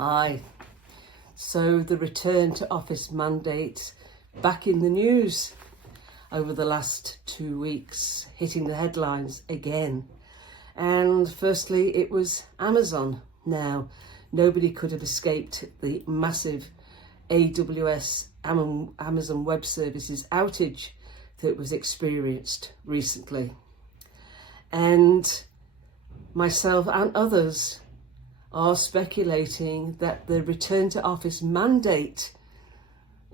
Hi. So the return to office mandate back in the news over the last 2 weeks, hitting the headlines again. And firstly, it was Amazon. Now, nobody could have escaped the massive AWS Amazon Web Services outage that was experienced recently. And myself and others are speculating that the return to office mandate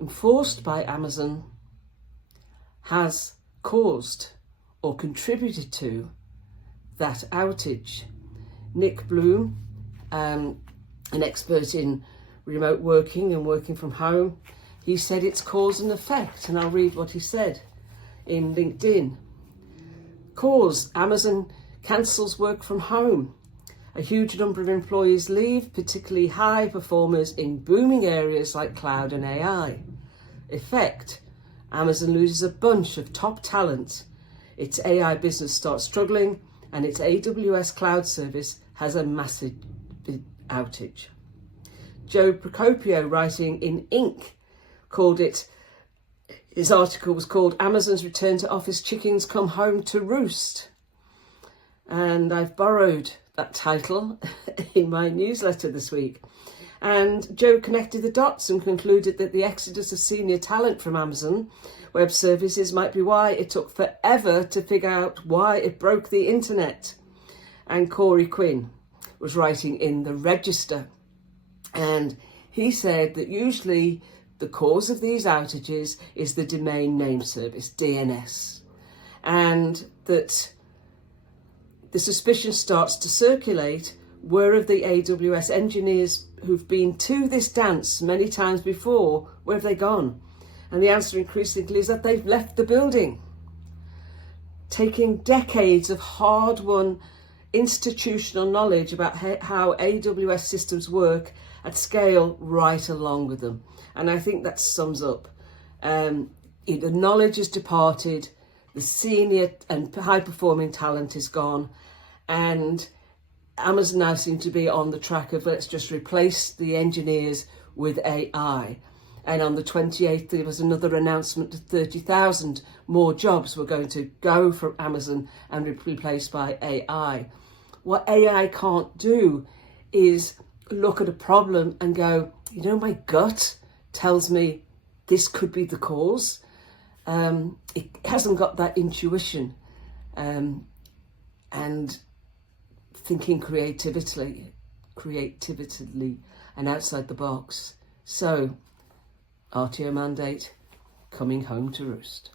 enforced by Amazon has caused or contributed to that outage. Nick Bloom, an expert in remote working and working from home, he said it's cause and effect, and I'll read what he said in LinkedIn. Cause: Amazon cancels work from home. A huge number of employees leave, particularly high performers in booming areas like cloud and AI. Effect: Amazon loses a bunch of top talent. Its AI business starts struggling, and its AWS cloud service has a massive outage. Joe Procopio, writing in Inc., his article was called Amazon's Return to Office Chickens Come Home to Roost. And I've borrowed that title in my newsletter this week. And Joe connected the dots and concluded that the exodus of senior talent from Amazon Web Services might be why it took forever to figure out why it broke the internet. And Corey Quinn was writing in the Register. And he said that usually the cause of these outages is the domain name service, DNS. And that the suspicion starts to circulate, where have the AWS engineers who've been to this dance many times before, where have they gone? And the answer increasingly is that they've left the building, taking decades of hard-won institutional knowledge about how AWS systems work at scale right along with them. And I think that sums up. The knowledge has departed, the senior and high-performing talent is gone, and Amazon now seems to be on the track of let's just replace the engineers with AI. And on the 28th, there was another announcement that 30,000 more jobs were going to go from Amazon and be replaced by AI. What AI can't do is look at a problem and go, my gut tells me this could be the cause. It hasn't got that intuition and thinking creatively and outside the box. So, RTO mandate coming home to roost.